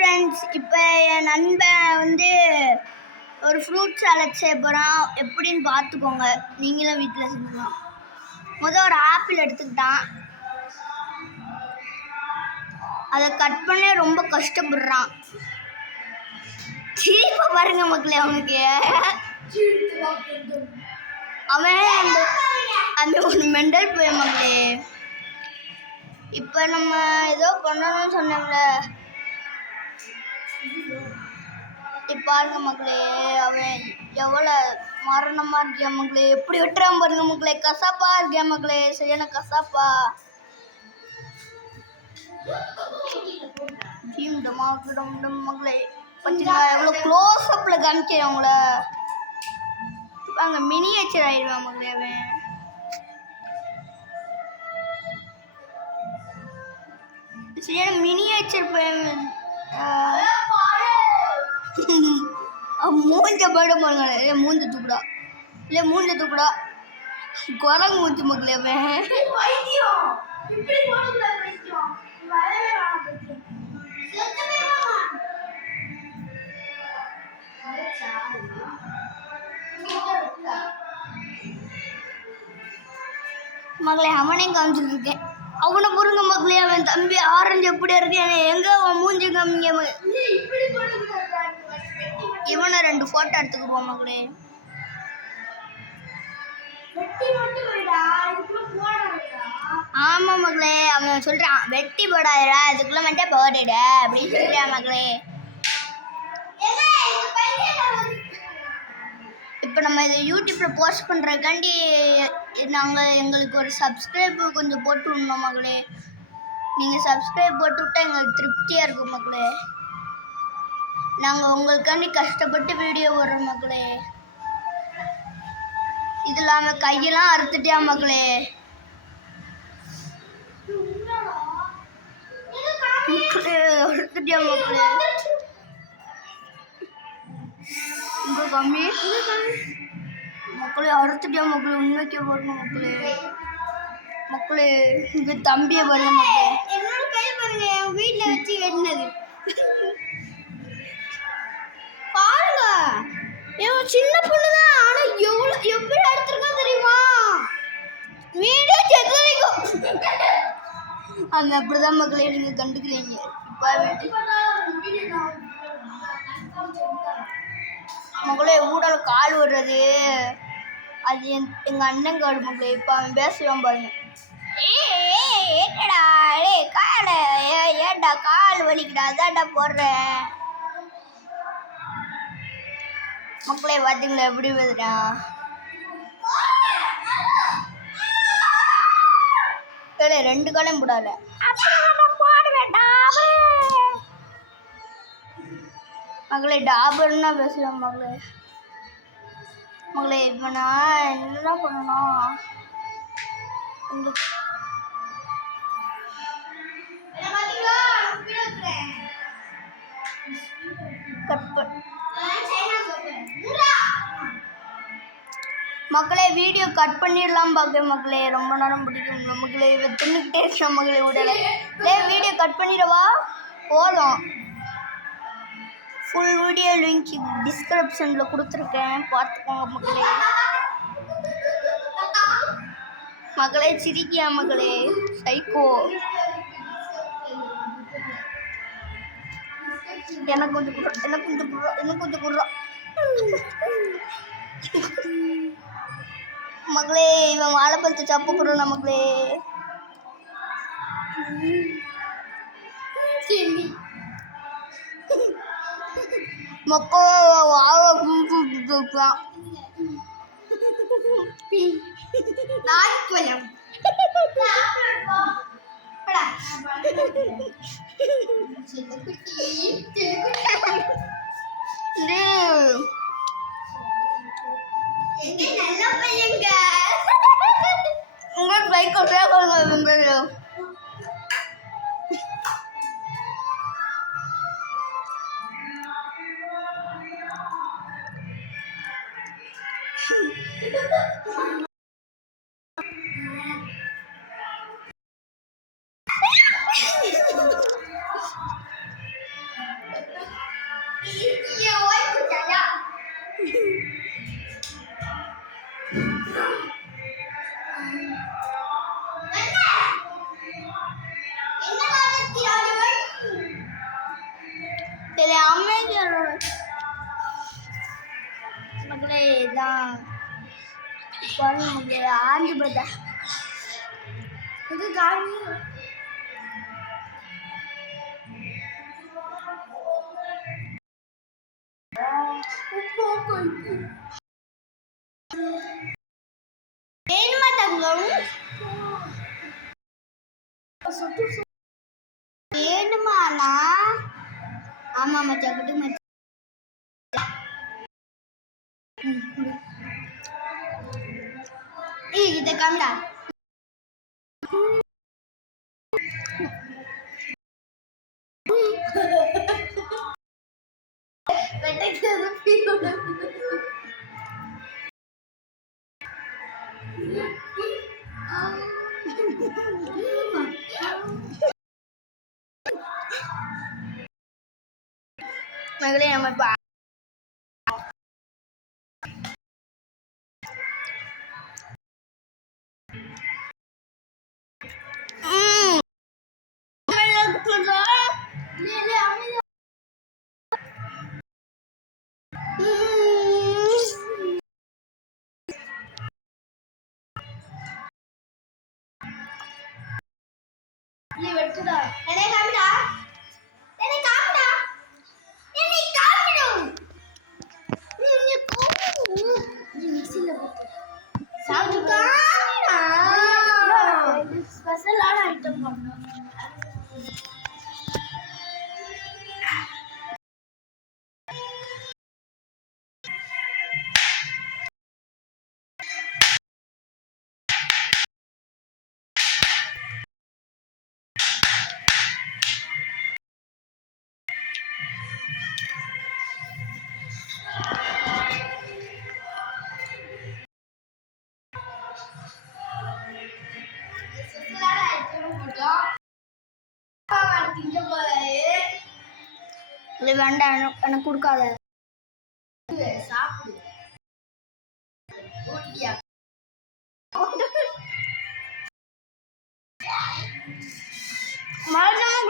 Friends, இப்போ என் நண்பன் வந்து ஒரு ஃப்ரூட் சாலட் செய்ய போகிறான். எப்படின்னு பார்த்துக்கோங்க, நீங்களும் வீட்டில் செஞ்சுக்கலாம். முதல் ஒரு ஆப்பிள் எடுத்துக்கிட்டான், அதை கட் பண்ண ரொம்ப கஷ்டப்படுறான். சீப்பை பாருங்க மக்களே, அவனுக்கு அவன் அந்த ஒரு மெண்டல் போய் மக்களே. இப்போ நம்ம ஏதோ பண்ணணும்னு சொன்னோம்ல, இப்போ பாருங்க மக்களே, அவன் எவ்வளோ மரணமாக இருக்கியா மக்களே, எப்படி வெட்டுறான் பாருங்க மக்களே. கசாப்பா இருக்கியா மக்களே, சரியான கசாப்பா. மக்களே பார்த்தீங்களா, எவ்வளோ க்ளோஸ் அப்பில் காமிக்கிறேன் அவங்கள. அங்கே மினியேச்சர் ஆயிடுவான் மக்களே. அவன் சரியான மினியேச்சர் மூஞ்ச பாட பாருங்க. இல்லை மூஞ்ச தூக்குடா, இல்லை மூஞ்ச தூக்குடா, குரங்கு மூச்சு மக்களே. மகளே அவனையும் காமிச்சிட்டு இருக்கேன், அவனை பொருங்க மக்களே. அவன் தம்பி ஆரஞ்சு எப்படியா இருக்கு, எங்க அவன் மூஞ்சி காமிங்க. இவனை 2 போட்டோ எடுத்துக்குவோம் மக்களே. ஆமா மக்களே, அவன் சொல்றான் வெட்டி போடாதா, இதுக்குள்ள மட்டும் போடுட அப்படின்னு சொல்றான் மக்களே. இப்போ நம்ம இதை யூடியூப்பில் போஸ்ட் பண்ணுறதுக்காண்டி எங்களுக்கு ஒரு சப்ஸ்கிரைப் கொஞ்சம் போட்டு விடணும் மக்களே. நீங்கள் சப்ஸ்கிரைப் போட்டு விட்டால் எங்களுக்கு திருப்தியாக இருக்கும் மக்களே. நாங்கள் உங்களுக்காண்டி கஷ்டப்பட்டு வீடியோ போடுறோம் மக்களே. இது இல்லாமல் கையெல்லாம் அறுத்துட்டியா மக்களே. அறுத்துட்டியா மக்களே, இங்கே கம்மி மக்களே, அறுத்துட்டியா மக்களே. உண்மைக்கே பாருங்க மக்களே. மக்களே இங்கே தம்பியை பாருங்க மக்களே. என்னோட கை பாருங்க, என் வீட்டில் வச்சு வெட்டினது பாருங்க. என் சின்ன பொண்ணு தான், ஆனால் எப்படி அறுத்துருக்கா தெரியுமா, வீடே செத்துக்கும். அந்த அப்படிதான் மக்களே, நீங்கள் கண்டுக்கிறீங்க. இப்போ மக்களே ஊடல் கால் விடுறது அது எங்கள் அண்ணன் காடு மக்களே. இப்போ அவன் பேசுவான் பாருங்க. ஏடா கால ஏண்டா கால் வலிக்கடா, அதான்டா போடுறேன் மக்களே. பார்த்தீங்களா எப்படி பேசுறான். இல்லை 2 காலையும் போடாத போட வேண்டாம் மகளே. டாபர்னா பேசுவேன் மகளே. மகளே இப்போ நான் என்ன பண்ணணும், மக்களே வீடியோ கட் பண்ணிடலாம் பார்க்க மக்களே. ரொம்ப நேரம் பிடிக்கும் மக்களே, இவ தின்னுக்கிட்டே இருக்கான் மக்களே. விடலை வீடியோ கட் பண்ணிடவா, போதும். ஃபுல் வீடியோ லிங்க் டிஸ்கிரிப்ஷனில் கொடுத்துருக்கேன், பார்த்துக்கோங்க மக்களே. மக்களே சிரிக்கியா மக்களே, சைக்கோ. எனக்கு கொஞ்சம் குடுறோம் மக்களே. இவன் வாழைப்பழத்தை சப்பு போடுறோம் மக்களே. மக்கோ நாய்ப்பழம் நல்ல பையங்க. உங்களுக்கு லைக் கொடுங்க. இது அமைதியோட மக்களே தான் ஆண்டி பிரதர் இது காமி ஏன் மாட்டாங்க ஏனுமாண்ணா ஆமா மச்சா குட்டி மச்சா இதை காமிடா மகளே நம்ம இப்போ நீ வெட்டுடா என்னை காமிடா என்னை காமிடா என்னை காமிடு நீ காமிடு நீ மிக்ஸில போட்டு சாப்பிட்டு காமிடா இது ஸ்பெஷலான ஐட்டம் பண்ணு இது வேண்டாம் எனக்கு கொடுக்காத சாப்பிடு மறக்காம